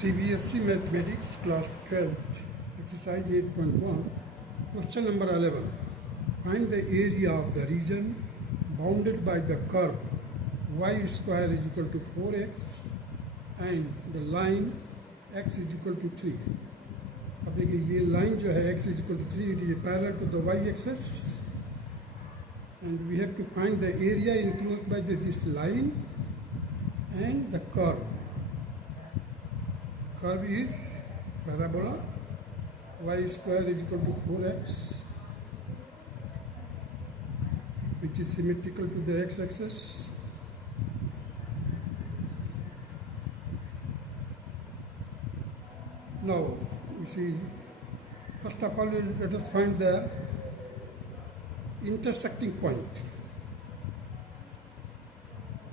CBSE Mathematics Class 12th, Exercise 8.1, Question number 11. Find the area of the region bounded by the curve y square is equal to 4x and the line x is equal to 3. अब देखिए ये line जो है x is equal to 3, it is parallel to the y-axis and we have to find the area enclosed by this line and the curve. Curve is parabola, y square is equal to 4x, which is symmetrical to the x-axis. Now, you see, first of all, let us find the intersecting point.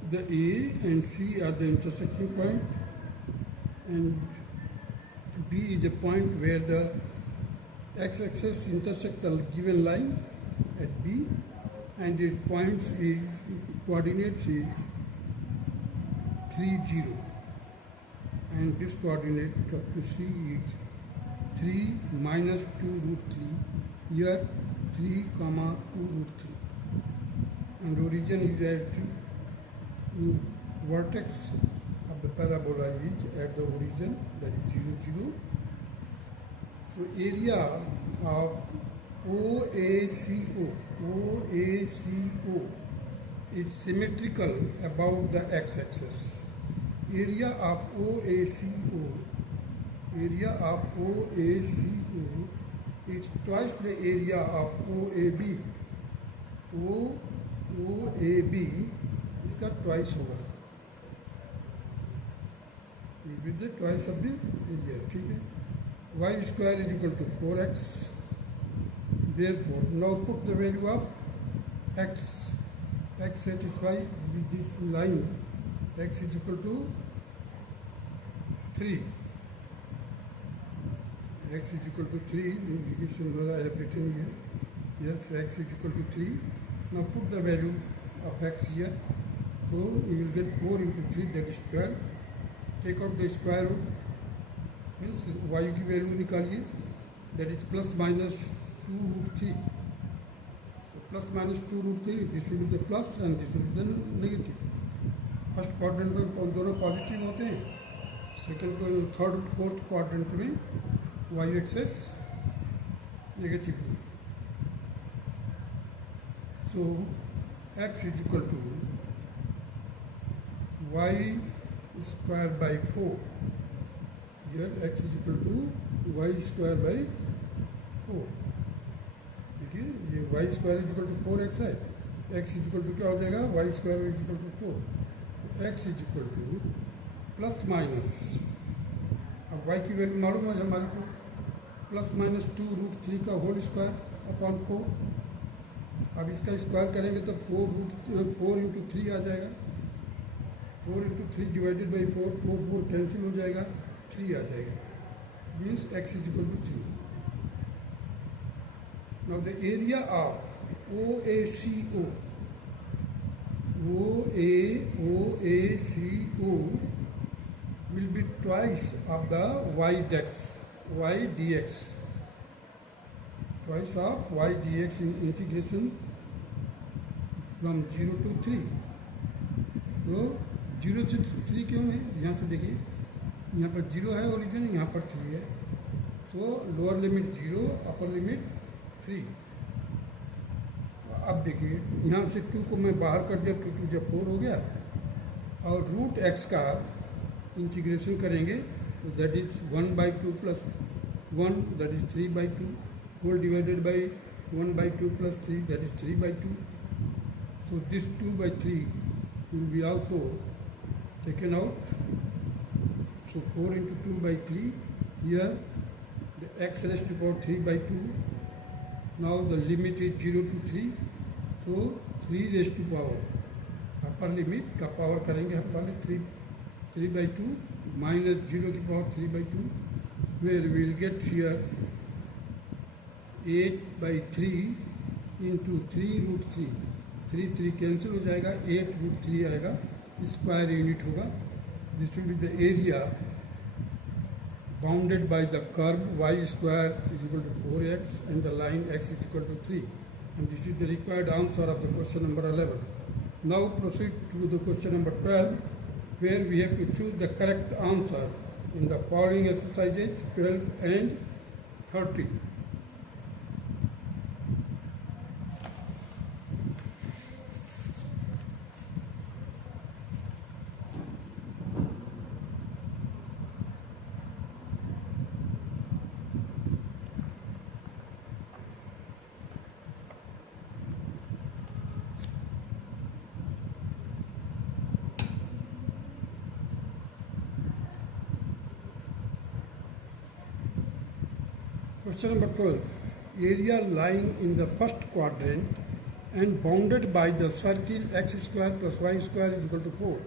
The A and C are the intersecting point, and B is a point where the x-axis intersects the given line at B, and its coordinates is 3, 0. And this coordinate of the C is 3 minus 2 root 3, here 3 comma 2 root 3. And origin is at vertex of the parabola is at the origin, that is 0, 0. So area of OACO is symmetrical about the x-axis. Area of OACO is twice the area of OAB. OAB इसका twice होगा, will be the twice of the area. ठीक है, y square is equal to 4x. Therefore, now put the value of x. X satisfy this line. X is equal to 3. X is equal to 3. The equation I have written here. Yes, x is equal to 3. Now put the value of x here. So you will get 4 into 3, that is 12. Take out the square root. Means y की value निकालिए. That is plus minus 2 root 3. So plus minus 2 root 3. This will be the plus and this will be the negative. First quadrant में दोनों positive होते हैं, second को third fourth quadrant में Y axis negative है. So X is equal to Y square by 4. Here X is equal to Y square by 4. देखिए ये Y square is equal to 4x है, एक्स इज इक्वल टू क्या हो जाएगा, Y square is equal to 4. x is equal to plus minus, अब y की value मालूम है हमारे को, प्लस माइनस 2 रूट 3 का होल स्क्वायर अपॉन 4. अब इसका स्क्वायर करेंगे तो 4 इंटू 3 आ जाएगा. 4 इंटू 3 डिवाइडेड बाई 4, 4 कैंसिल हो जाएगा, 3 आ जाएगा. Means x is equal to 3. Now the area of OACO will be twice of the y dx. Twice of y dx in integration from 0 to 3. So 0 से 3 क्यों है, यहाँ से देखिए, यहाँ पर 0 है ओरिजिन, यहाँ पर 3 है. So lower limit 0, upper limit 3. अब देखिए यहाँ से 2 को मैं बाहर कर दिया, 2 2 जब 4 हो गया, और रूट एक्स का इंटीग्रेशन करेंगे तो that is 1/2 plus 1, that is 3/2, whole divided by 1/2 plus 3, that is 3/2. So this 2/3 will be also taken out. So 4 into 2/3, here the x raised to power 3/2. Now the limit is 0 to 3. So 3 raised to power, upper limit का power करेंगे हम पहले 3/2 minus 0 की power 3/2, where will get here 8/3 into 3 root 3. 3 cancel हो जाएगा, 8 root 3 आएगा, square unit होगा. This will be the area bounded by the curve y square is equal to 4x and the line x is equal to 3. And this is the required answer of the question number 11. Now proceed to the question number 12, where we have to choose the correct answer in the following exercises 12 and 13. Question number 12. Area lying in the first quadrant and bounded by the circle x square plus y square is equal to 4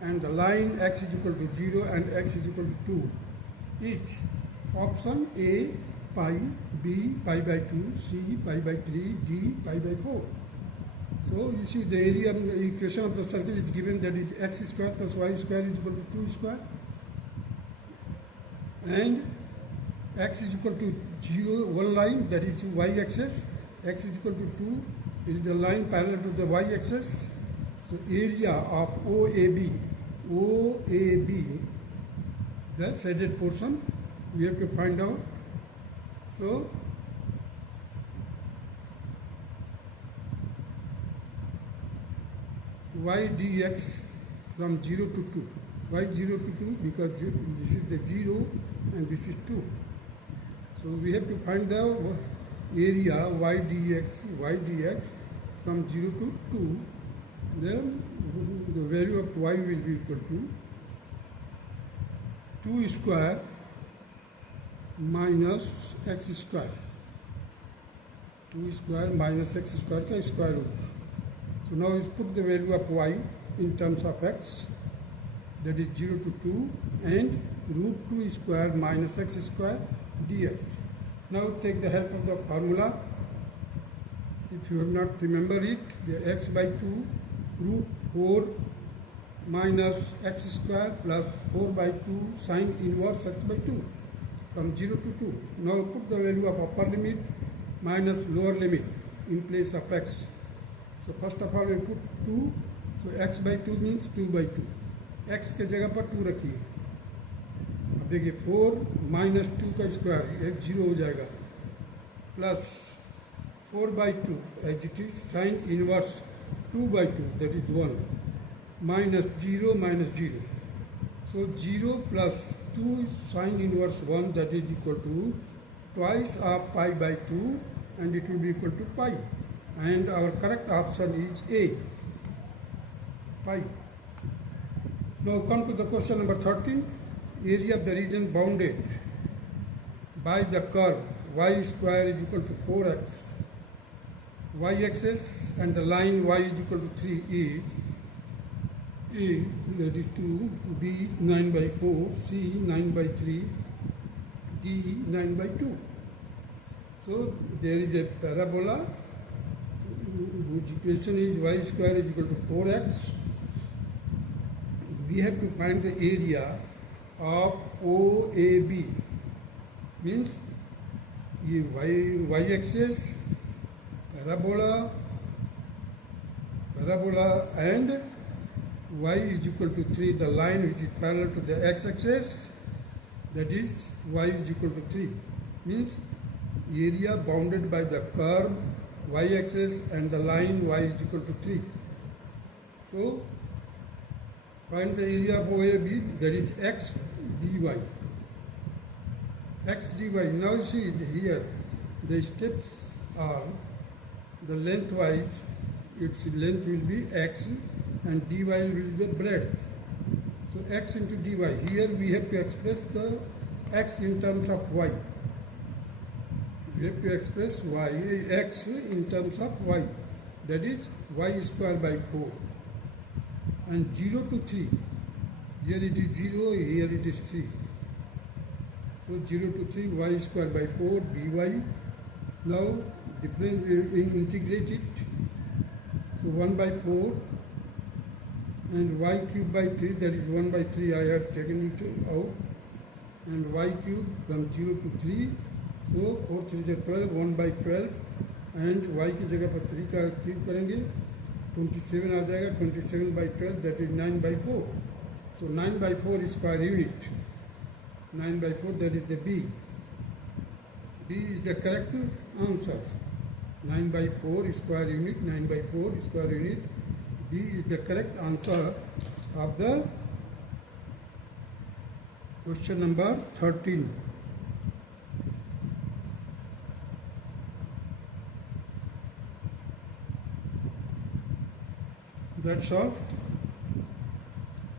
and the line x is equal to 0 and x is equal to 2. Each option A pi, B pi by 2, C pi by 3, D pi by 4. So you see the area equation of the circle is given, that is x square plus y square is equal to 2 square and x is equal to 0, one line, that is y-axis, x is equal to 2, it is the line parallel to the y-axis. So area of OAB, the shaded portion, we have to find out. So y dx from 0 to 2, y 0 to 2 because this is the 0 and this is 2. So we have to find the area y dx from 0 to 2. Then the value of y will be equal to 2 square minus x square. 2 square minus x square का square root. So now we put the value of y in terms of x, that is 0 to 2 and root 2 square minus x square dx. Now take the help of the formula. If you have not remembered it, the x by 2 root 4 minus x square plus 4 by 2 sine inverse x by 2 from 0 to 2. Now put the value of upper limit minus lower limit in place of x. So first of all we put 2. So x by 2 means 2 by 2. x के जगह पर 2 रखिए. अब देखिए 4 minus 2 का square एक 0 हो जाएगा plus 4 by 2 as it is sine inverse 2 by 2 that is 1 minus 0 minus 0. So 0 plus 2 sine inverse 1 that is equal to twice of pi by 2 and it will be equal to pi. And our correct option is A, pi. Now come to the question number 13. Area of the region bounded by the curve y square is equal to 4x. Y-axis and the line y is equal to 3 is A, that is 2, B 9 by 4, C 9 by 3, D 9 by 2. So there is a parabola whose equation is y square is equal to 4x. We have to find the area of OAB, means y-axis, parabola and y is equal to 3, the line which is parallel to the x-axis, that is y is equal to 3, means area bounded by the curve y-axis and the line y is equal to 3. So find the area of OAB, that is x dy. X dy. Now you see here the steps are the lengthwise, its length will be x and dy will be the breadth. So x into dy. Here we have to express the x in terms of y. We have to express x in terms of y. That is y square by 4. And 0 to 3. Here it is 0, here it is 3. So 0 to 3 y square by 4 dy. Now integrate it. So 1 by 4 and y cube by 3, that is 1 by 3 I have taken it out. and y cube from 0 to 3. So 4 3 is 12, 1 by 12 and y की जगह पर 3 का cube करेंगे 27 आ जाएगा. 27 by 12 that is 9 by 4. So 9 by 4 is square unit. 9 by 4 that is the B. B is the correct answer. 9 by 4 square unit. 9 by 4 square unit. B is the correct answer of the question number 13. That's all.